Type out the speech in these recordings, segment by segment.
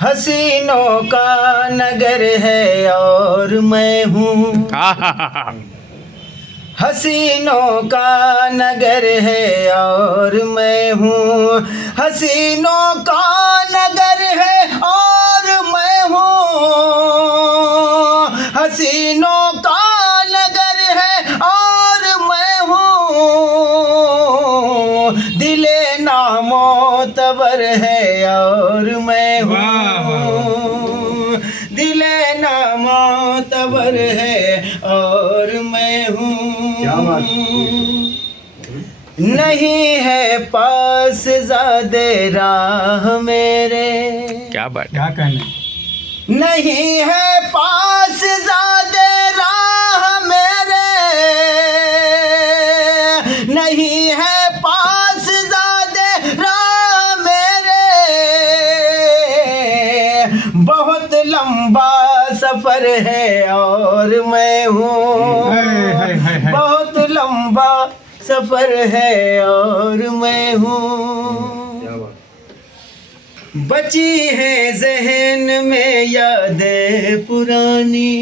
हसीनों का नगर है और मैं हूँ, हसीनों का नगर है और मैं हूँ, हसीनों का नगर है और मैं हूँ, हसीनों का नगर है और मैं हूँ, दिले नामोतबर है और मैं हूँ, दिले नामोतबर है और मैं हूँ। नहीं है पास ज़्यादे राह मेरे, क्या बात, क्या कहने, नहीं है पास ज़्यादे राह मेरे, नहीं है पास ज़्यादे राह मेरे, बहुत लंबा सफ़र है और मैं हूँ, बहुत लंबा सफ़र है और मैं हूँ। बची है ज़हन में यादें पुरानी,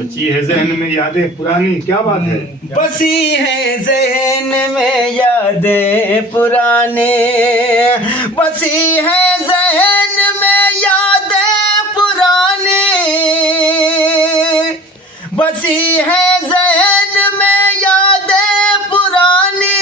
बची है जहन में यादें पुरानी, क्या बात है। बसी है ज़हन में यादें पुरानी, बसी है ज़हन में यादें पुरानी, बसी है ज़हन में यादें पुरानी,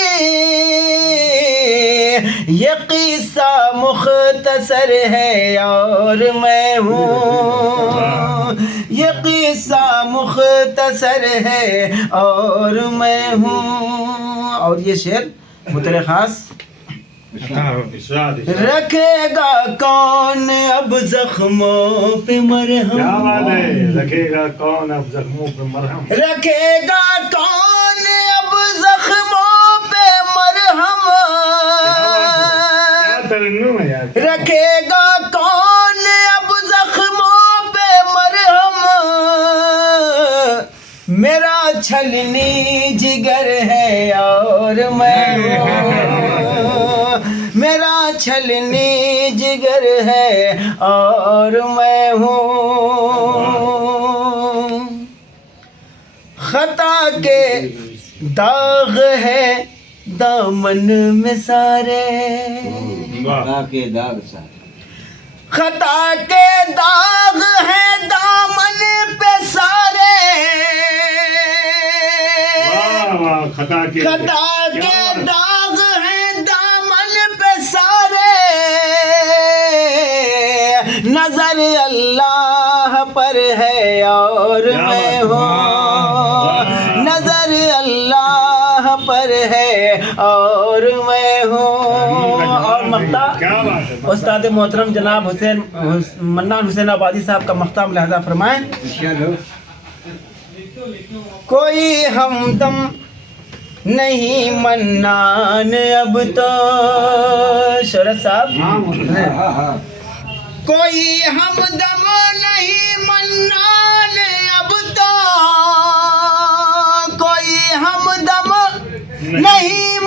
ये किस्सा मुख्तसर है और मैं हूँ, ये किस्सा मुख्तसर है और मैं हूँ। और ये शेर मुतले खास, रखेगा कौन अब जख्मों पे मरहम, क्या बात है, रखेगा कौन अब जख्मों पे मरहम, रखेगा कौन अब जख्मों पे मरहम, तरन्नुम है यार, रखेगा कौन अब जख्मों पे मरहम, मेरा छलनी जिगर है और मैं हूँ, मेरा छलनी जिगर है और मैं हूँ। खता के दाग है दामन में सारे, खता के दाग सारे, खता के दाग है दामन पे सारे, खता के दाग है दामन पे सारे, नजर अल्लाह पर है और मैं हूँ, नजर अल्लाह पर है और मैं हूँ। और मख्ता उस्ताद मोहतरम जनाब हुसैन मन्नान हुसैन आबादी साहब का मख्ता मुलाहजा फरमाएं। कोई हमदम नहीं मन्नान अब तो, शरद साहब, कोई हमदम नहीं मन्नान अब तो, कोई हमदम नहीं